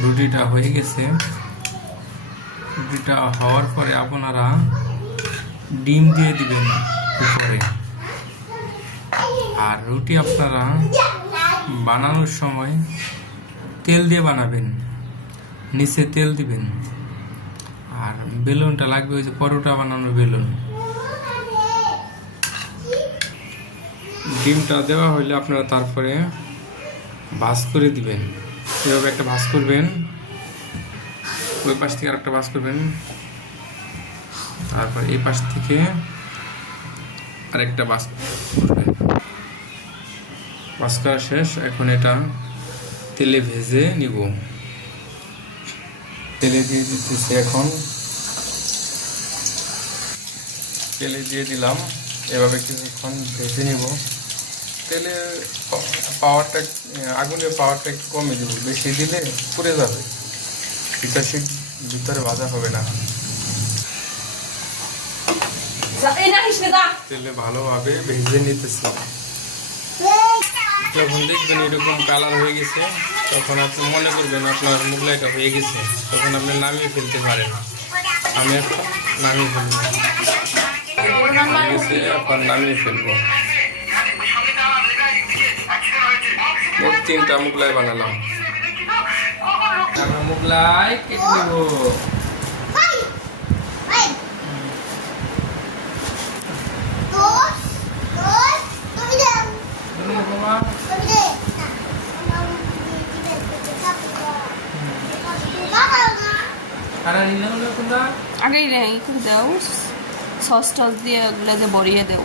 রুটিটা হয়ে গেছে। রুটিটা হওয়ার পরে আপনারা ডিম দিয়ে দিবেন উপরে। আর রুটি আপনারা বানানোর সময় তেল দিয়ে বানাবেন, নিচে তেল দিবেন। আর বেলুনটা লাগবে ওই যে পরোটা বানানোর বেলুন। ডিমটা দেওয়া হলে আপনারা তারপরে ভাজ করে দিবেন। এভাবে একটা ভাজ করবেন? ওই পাশ থেকে আরেকটা ভাজ করবেন। তারপর এই পাশ থেকে আরেকটা ভাজ করবেন। ভাজ করা শেষ, এখন এটা তেলে ভেজে নিব। তেলে দিয়ে দিতেছি এখন। তেলে দিয়ে দিলাম, এভাবে কিছুক্ষণ ভেজে নিব। তেলের পাওয়ারটা আগুনের পাওয়ারটা একটু কমে দেবো বেশি দিলে পুড়ে যাবে। এটা সে ভিতরে ভাজা হবে না। তেলে ভালোভাবে ভেজে নিতেছি। যখন দেখবেন এরকম কালার হয়ে গেছে তখন আপনি মনে করবেন আপনার মোগলাইটা হয়ে গেছে। তখন আপনি নামিয়ে ফেলতে পারেন। আমি এখন নামিয়ে ফেলব। এখন নামিয়ে ফেলব। তিনটা মোগলাই বানালাম। মোগলাই কেটে নেব। বাবা সারা নিলাম না তোমরা। আগে ই দাও। সস টস দিয়ে ওগুলো যে বড়িয়ে দেও।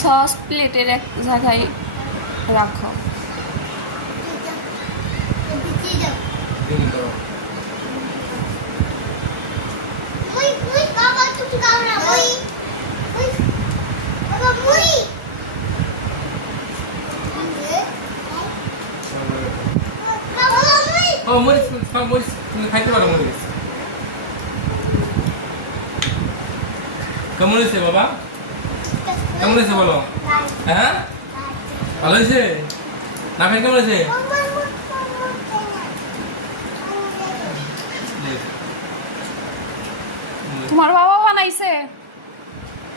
সস প্লেটের এক জায়গায় রাখো। খাইতে পারো মরিচ। কেমন হয়েছে বাবা? কেমন হয়েছে বলো? হ্যাঁ? ভালো হয়েছে? না খাই কেমন হয়েছে? তোমার বাবা বানাইছে।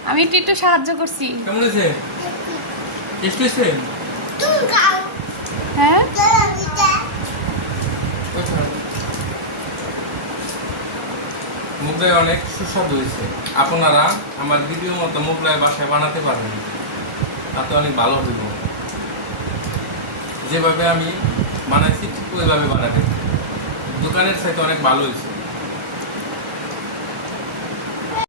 আমি একটু একটু সাহায্য করছি। কেমন হয়েছে? টেস্ট হয়েছে হ্যাঁ মুগলাই অনেক সুস্বাদু হয়েছে। আপনারা আমার ভিডিও মতো মুগলাই বাসায় বানাতে পারবেন। তাতে অনেক ভালো হইব। যেভাবে আমি বানাইছি, ঠিক ওইভাবে বানাতে দোকানের সাথে অনেক ভালো হয়েছে।